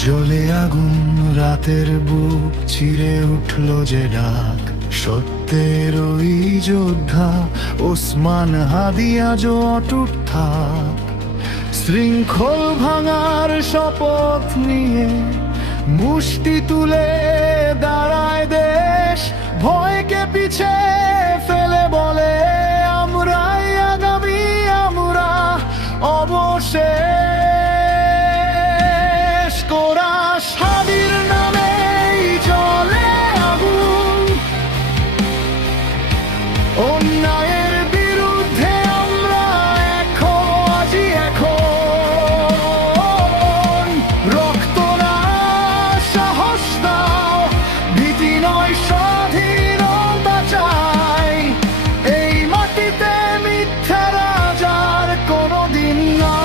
জ্বলে আগুন রাতের বুক চিরে উঠল যে ডাক, সত্যের ওই যোদ্ধা ওসমান হাদি আজও অটুট থাক। শৃঙ্খল ভাঙার শপথ নিয়ে মুষ্টি তুলে দাঁড়ায় দেশ, ভয়কে পিছে ফেলে বলে আমরাই আগামী, আমরা অবশেষ। কোরা স্বাধীর নামেই জ্বলে আগুন, অন্যায়ের বিরুদ্ধে আমরা আজি এখন। রক্ত না, সাহস দাও, ভীতি নয়, স্বাধীনতা চাই। এই মাটিতে মিথ্যা রাজার কোনোদিন নাই।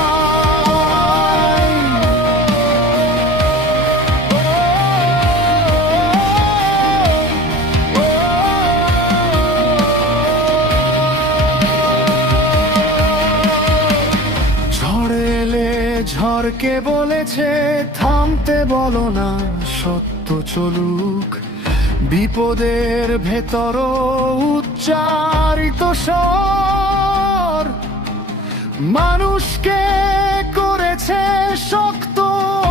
ঝড়কে বলেছে থামতে বলো না, সত্য চলুক। বিপদের ভেতর উচ্চারিত স্বর মানুষকে করেছে শক্ত,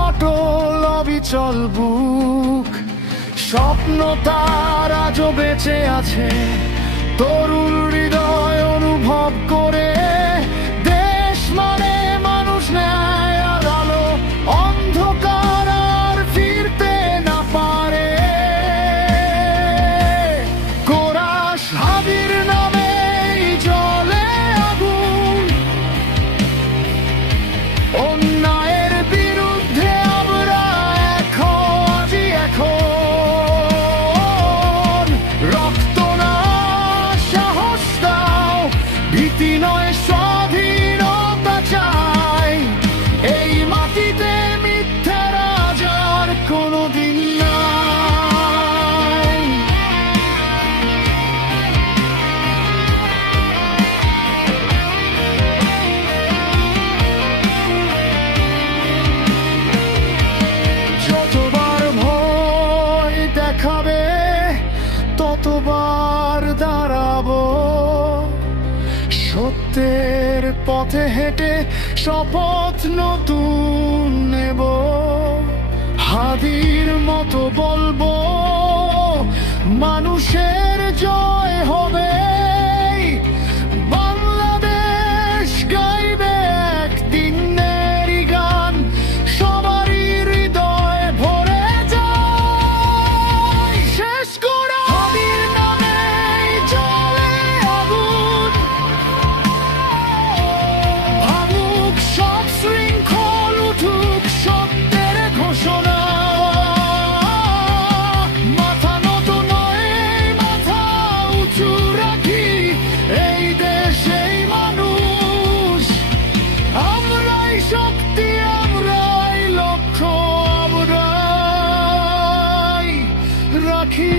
অটল, অবিচল বুক। স্বপ্ন তার আজও বেঁচে আছে, তরুণ হৃদয় অনুভব করে। দেশ মানে মানুষ, ন্যায় আর আলো, অন্ধকার আর ফিরতে না পারে। কোরা স্বাধীর নামেই জ্বলে আগুন, অন্যায়ের বিরুদ্ধে আমরা আজি এখন। রক্ত না, সাহস দাও, ভীতি নয়, স্বাধীনতা চাই। এই মাটিতে মিথ্যা রাজার কোনোদিন নাই। যতবার ভয় দেখাবে ততবার দাঁড়াবো, সত্যের পথে হেঁটে শপথ নতুন নেব। হাদির মতো বলবো মানুষের জয় হবে। বাংলাদেশ গাইবে একদিনেরই গান, সবারই হৃদয় ভরে যায়। শেষ করা হাদির নামেই জ্বলে আগুন, ভাঙুক সব শৃঙ্খল, উঠুক সত্যের ঘোষণা। মাথা নত নয়, মাথা উঁচু রাখি। এই দেশ, এই মানুষ, আমরাই শক্তি, আমরাই লক্ষ্য, আমরাই রাখি।